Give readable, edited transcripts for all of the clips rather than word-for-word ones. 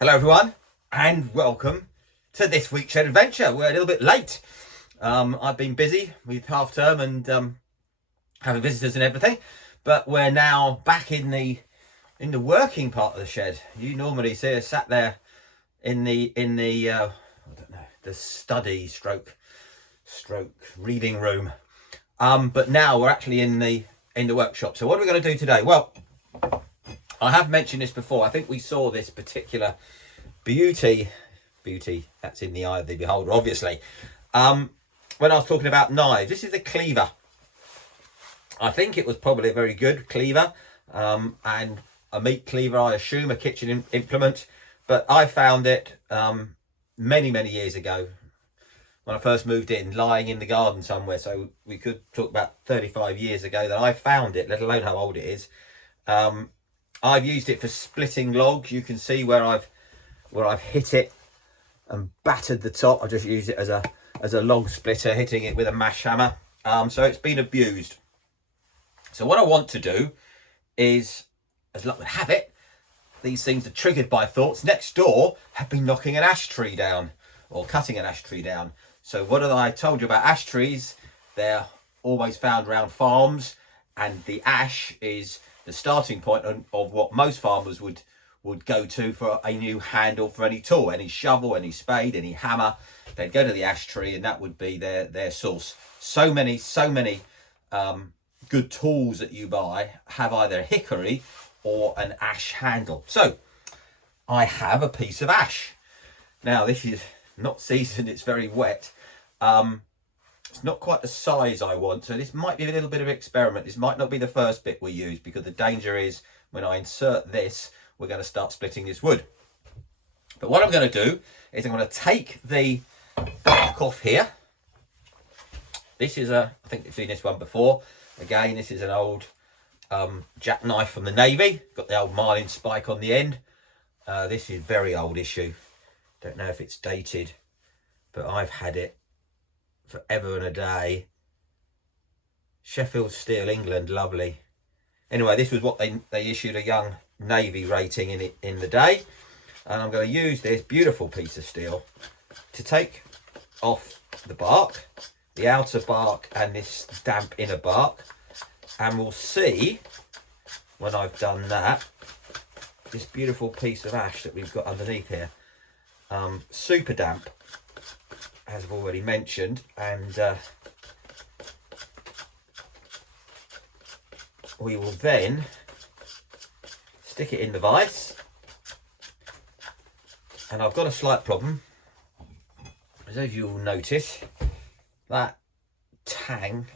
Hello everyone and welcome to this week's Shed Adventure. We're a little bit late. I've been busy with half term and having visitors and everything, but we're now back in the working part of the shed. You normally see us sat there in the I don't know, the study stroke reading room. But now we're actually in the workshop. So what are we going to do today? Well, I have mentioned this before. I think we saw this particular beauty that's in the eye of the beholder, obviously, when I was talking about knives. This is a cleaver. I think it was probably a very good cleaver, and a meat cleaver, I assume, a kitchen implement, but I found it many years ago when I first moved in, lying in the garden somewhere. So we could talk about 35 years ago that I found it, let alone how old it is. I've used it for splitting logs. You can see where I've hit it and battered the top. I just use it as a log splitter, hitting it with a mash hammer. So it's been abused. So what I want to do is, as luck would have it, these things are triggered by thoughts. Next door have been knocking an ash tree down, or cutting an ash tree down. So what have I told you about ash trees? They're always found around farms, and the ash is the starting point of what most farmers would go to for a new handle for any tool, any shovel, any spade, any hammer. They'd go to the ash tree, and that would be their source. So many good tools that you buy have either hickory or an ash handle. So I have a piece of ash. Now this is not seasoned, it's very wet. It's not quite the size I want, so this might be a little bit of an experiment. This might not be the first bit we use, because the danger is when I insert this, we're going to start splitting this wood. But what I'm going to do is I'm going to take the bark off here. This is I think you've seen this one before. Again, this is an old jackknife from the Navy. Got the old marlin spike on the end. This is very old issue. Don't know if it's dated, but I've had it forever and a day. Sheffield Steel, England, lovely. Anyway, this was what they issued a young Navy rating in the day, and I'm going to use this beautiful piece of steel to take off the bark, the outer bark, and this damp inner bark, and we'll see when I've done that this beautiful piece of ash that we've got underneath here. Super damp, as I've already mentioned, and we will then stick it in the vise. And I've got a slight problem, as you will notice. That tang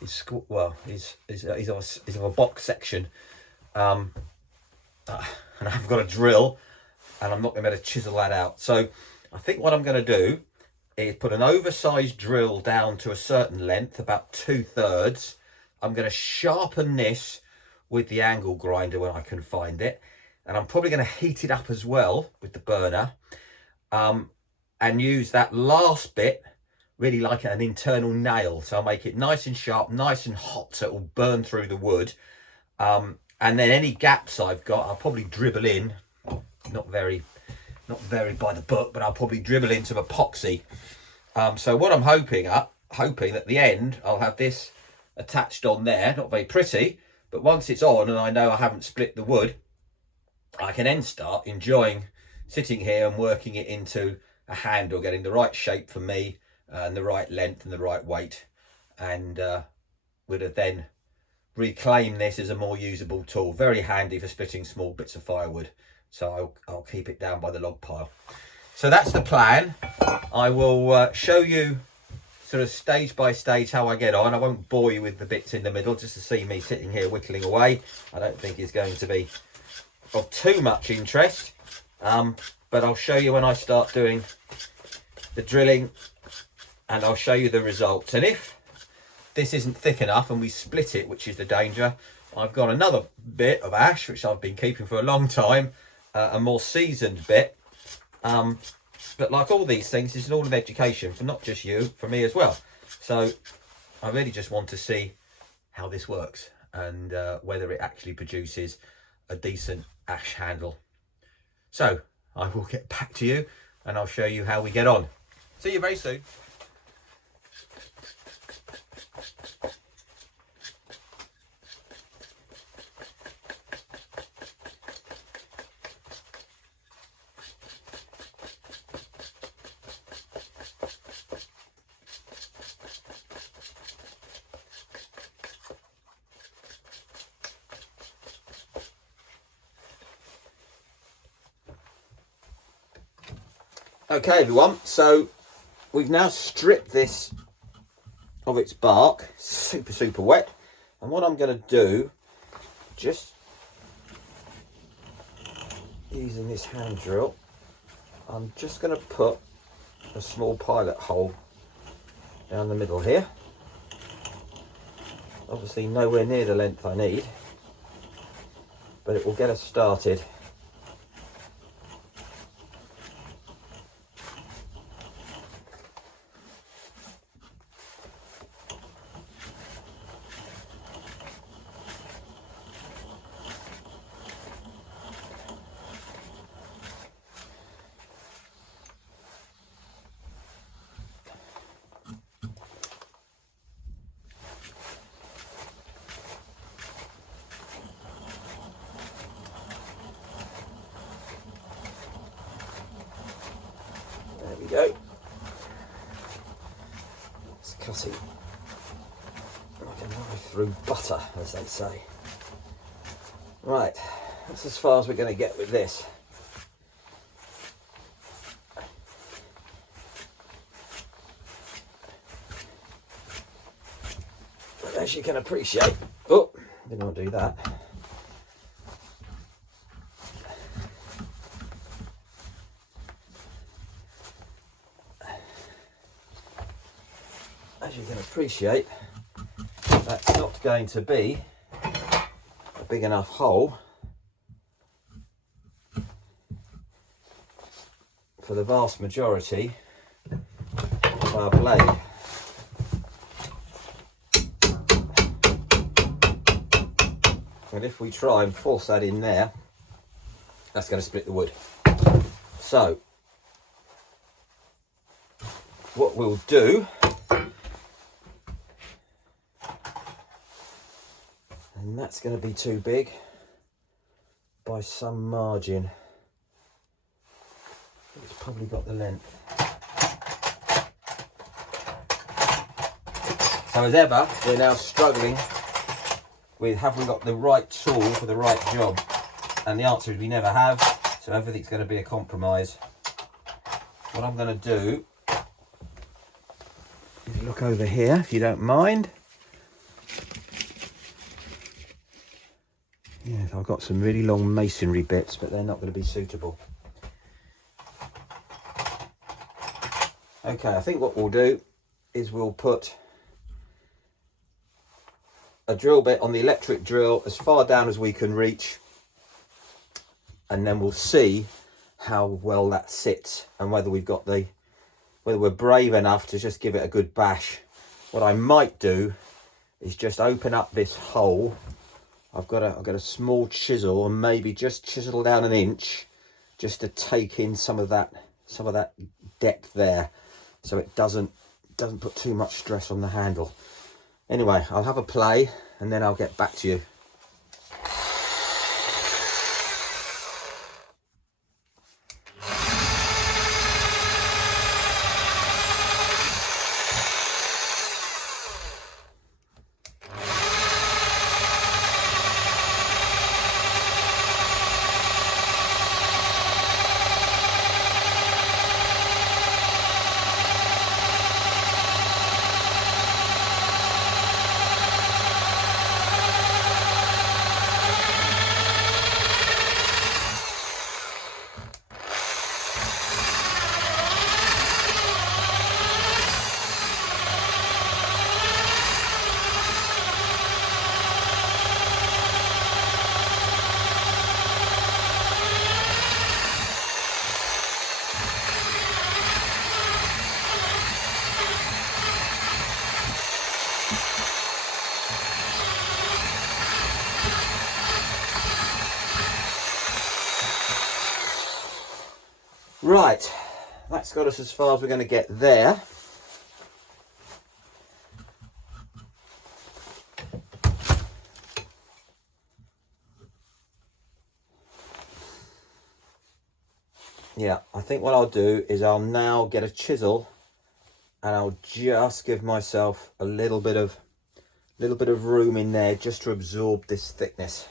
is of a box section, and I've got a drill, and I'm not going to be able to chisel that out. So I think what I'm going to do is put an oversized drill down to a certain length, about 2/3. I'm going to sharpen this with the angle grinder when I can find it, and I'm probably going to heat it up as well with the burner, and use that last bit really like an internal nail. So I'll make it nice and sharp, nice and hot, so it will burn through the wood. And then any gaps I've got, I'll probably dribble in, not very by the book, but I'll probably dribble in some epoxy. So what I'm hoping at the end, I'll have this attached on there. Not very pretty, but once it's on and I know I haven't split the wood, I can then start enjoying sitting here and working it into a handle, getting the right shape for me, and the right length and the right weight, and would have then reclaimed this as a more usable tool. Very handy for splitting small bits of firewood. So I'll keep it down by the log pile. So that's the plan. I will show you sort of stage by stage how I get on. I won't bore you with the bits in the middle, just to see me sitting here whittling away. I don't think it's going to be of too much interest, but I'll show you when I start doing the drilling, and I'll show you the results. And if this isn't thick enough and we split it, which is the danger, I've got another bit of ash which I've been keeping for a long time, a more seasoned bit, but like all these things, it's an all of education for not just you, for me as well. So I really just want to see how this works, and whether it actually produces a decent ash handle. So I will get back to you and I'll show you how we get on. See you very soon. Okay everyone, so we've now stripped this of its bark, super wet, and what I'm going to do, just using this hand drill, I'm just going to put a small pilot hole down the middle here. Obviously nowhere near the length I need, but it will get us started. There we go. It's cutting like a knife through butter, as they say. Right, that's as far as we're going to get with this. But as you can appreciate, oh, didn't want to do that. As you can appreciate, that's not going to be a big enough hole for the vast majority of our blade. And if we try and force that in there, that's going to split the wood. So what we'll do, and that's going to be too big by some margin. It's probably got the length. So as ever, we're now struggling with, have we got the right tool for the right job? And the answer is we never have, so everything's going to be a compromise. What I'm going to do is look over here, if you don't mind. Yeah, I've got some really long masonry bits, but they're not going to be suitable. Okay, I think what we'll do is we'll put a drill bit on the electric drill as far down as we can reach, and then we'll see how well that sits and whether we're brave enough to just give it a good bash. What I might do is just open up this hole. I've got a small chisel, and maybe just chisel down an inch just to take in some of that depth there, so it doesn't put too much stress on the handle. Anyway, I'll have a play and then I'll get back to you. Right, that's got us as far as we're going to get there. Yeah, I think what I'll do is I'll now get a chisel and I'll just give myself a little bit of room in there just to absorb this thickness.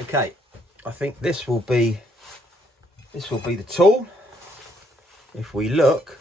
Okay, I think this will be the tool. If we look,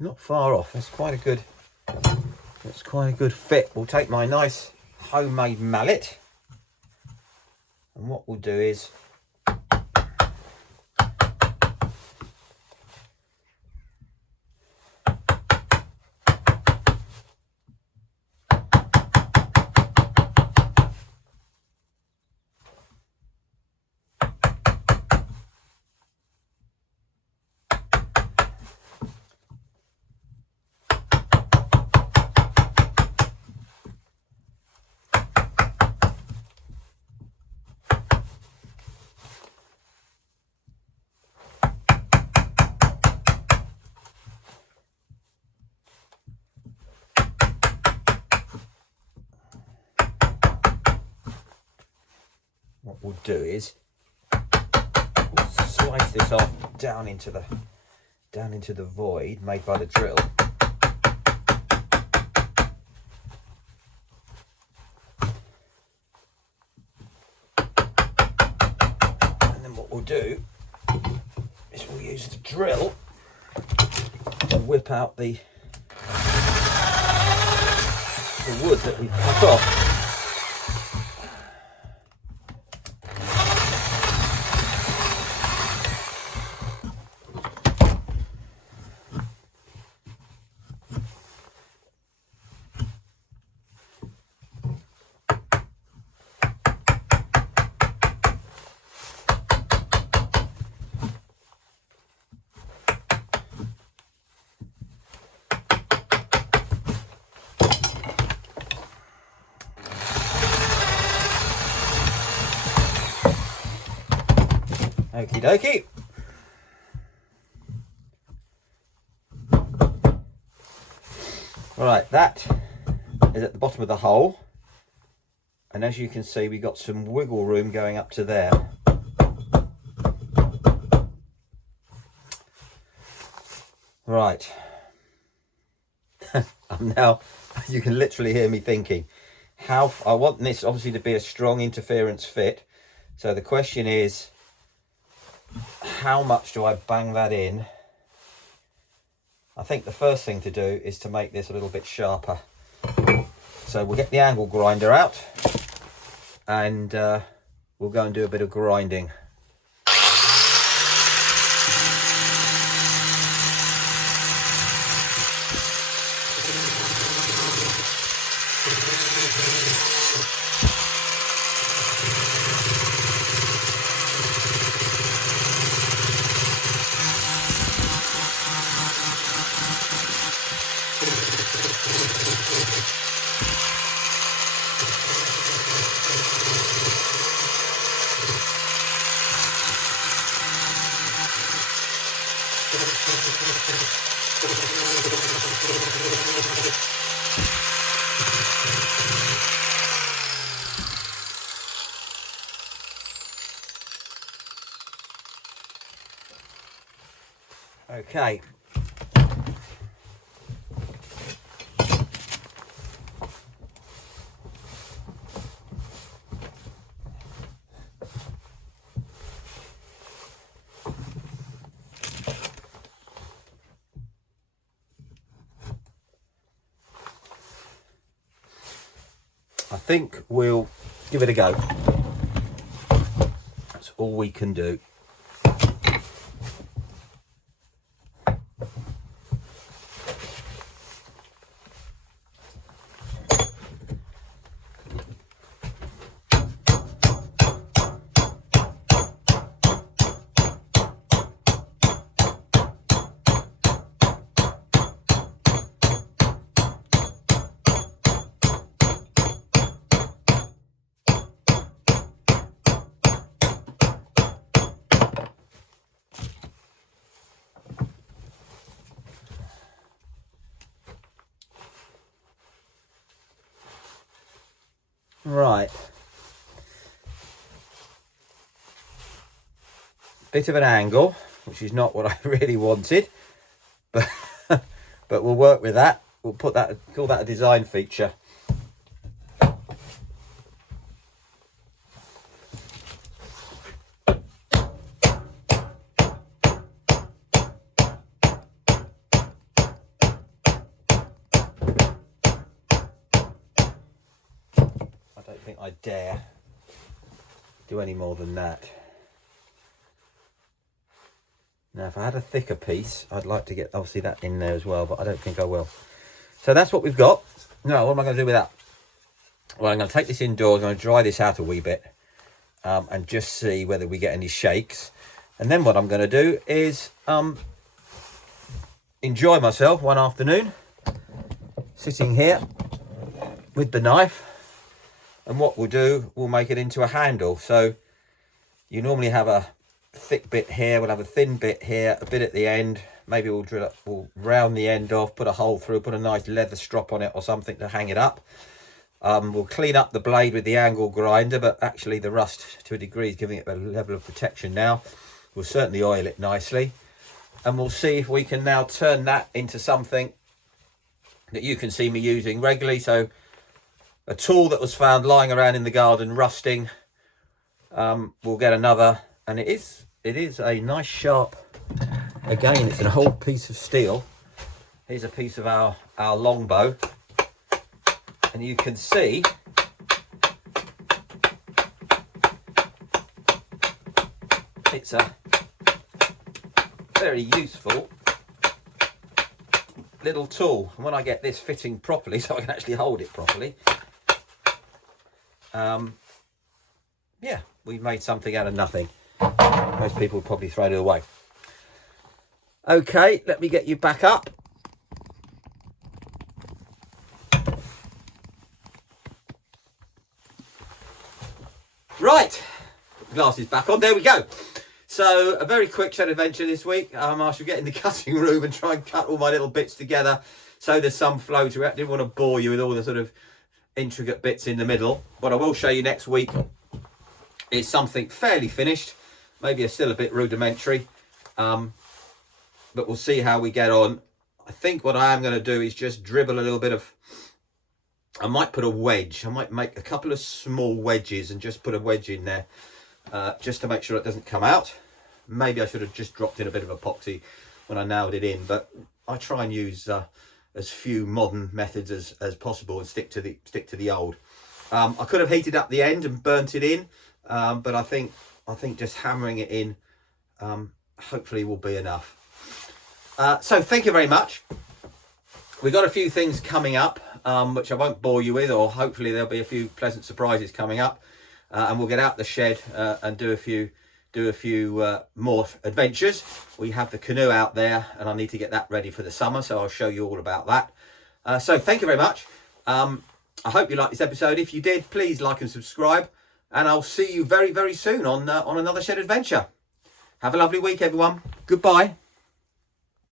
not far off. That's quite a good fit. We'll take my nice homemade mallet, and what we'll do is what we'll do is we'll slice this off down into the void made by the drill. And then what we'll do is we'll use the drill to whip out the wood that we cut off. Okie dokie. Right, that is at the bottom of the hole, and as you can see we've got some wiggle room going up to there. Right. I'm now, you can literally hear me thinking, I want this obviously to be a strong interference fit, so the question is, how much do I bang that in? I think the first thing to do is to make this a little bit sharper. So we'll get the angle grinder out and we'll go and do a bit of grinding. Okay. I think we'll give it a go. That's all we can do. Right. Bit of an angle, which is not what I really wanted, but but we'll work with that. We'll put that, call that a design feature. I don't think I dare do any more than that. Now, if I had a thicker piece, I'd like to get, obviously, that in there as well, but I don't think I will. So that's what we've got. Now, what am I going to do with that? Well, I'm going to take this indoors, I'm going to dry this out a wee bit, and just see whether we get any shakes. And then what I'm going to do is enjoy myself one afternoon, sitting here with the knife. And what we'll do, we'll make it into a handle. So you normally have a thick bit here, we'll have a thin bit here, a bit at the end. Maybe we'll drill it, we'll round the end off, put a hole through, put a nice leather strop on it or something to hang it up. We'll clean up the blade with the angle grinder, but actually the rust to a degree is giving it a level of protection now. We'll certainly oil it nicely, and we'll see if we can now turn that into something that you can see me using regularly. So a tool that was found lying around in the garden rusting, we'll get another, and it is a nice sharp, again, it's an old piece of steel. Here's a piece of our longbow, and you can see it's a very useful little tool. And when I get this fitting properly, so I can actually hold it properly, yeah, we've made something out of nothing. Most people would probably throw it away. Okay, let me get you back up. Right, glasses back on, there we go. So a very quick shed adventure this week. I shall get in the cutting room and try and cut all my little bits together so there's some flow to it. I didn't want to bore you with all the sort of intricate bits in the middle. What I will show you next week is something fairly finished, maybe still a bit rudimentary, but we'll see how we get on. I think what I am going to do is just dribble a little bit of, I might put a wedge, I might make a couple of small wedges and just put a wedge in there, just to make sure it doesn't come out. Maybe I should have just dropped in a bit of epoxy when I nailed it in, but I try and use as few modern methods as possible and stick to the old. I could have heated up the end and burnt it in, but I think just hammering it in hopefully will be enough. So thank you very much. We've got a few things coming up, which I won't bore you with, or hopefully there'll be a few pleasant surprises coming up, and we'll get out the shed and do a few more adventures. We have the canoe out there, and I need to get that ready for the summer, so I'll show you all about that. So thank you very much. I hope you liked this episode. If you did, please like and subscribe, and I'll see you very, very soon on another shed adventure. Have a lovely week, everyone. Goodbye.